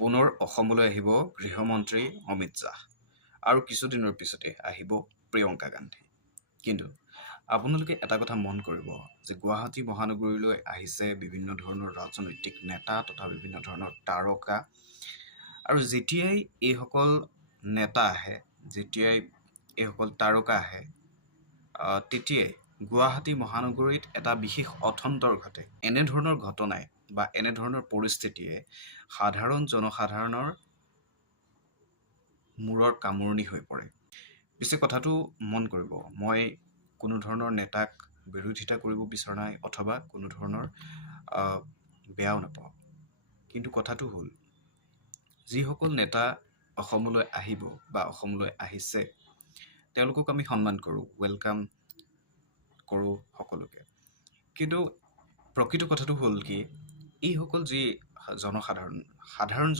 পুনৰ অসমলৈ আহিব গৃহমন্ত্ৰী অমিত শ্বাহ আৰু কিছুদিনৰ পিছতে আহিব প্ৰিয়ংকা গান্ধী। কিন্তু আপোনালোকে এটা কথা মন কৰিব যে গুৱাহাটী মহানগৰীলৈ আহিছে বিভিন্ন ধৰণৰ ৰাজনৈতিক নেতা তথা বিভিন্ন ধৰণৰ তাৰকা, আৰু যেতিয়াই এইসকল নেতা আহে, যেতিয়াই এইসকল তাৰকা আহে, তেতিয়াই গুৱাহাটী মহানগৰীত এটা বিশেষ অথন্তৰ ঘটে। এনেধৰণৰ ঘটনাই বা এনেধৰণৰ পৰিস্থিতিয়ে সাধাৰণ জনসাধাৰণৰ মূৰৰ কামোৰণি হৈ পৰে। পিছে কথাটো মন কৰিব, মই কোনো ধৰণৰ নেতাক বিৰোধিতা কৰিব বিচৰা নাই অথবা কোনো ধৰণৰ বেয়াও নাপাওঁ। কিন্তু কথাটো হ'ল, যিসকল নেতা অসমলৈ আহিব বা অসমলৈ আহিছে তেওঁলোকক আমি সন্মান কৰোঁ, ৱেলকাম কৰোঁ সকলোকে। কিন্তু প্ৰকৃত কথাটো হ'ল কি, এইসকল যি সাধাৰণ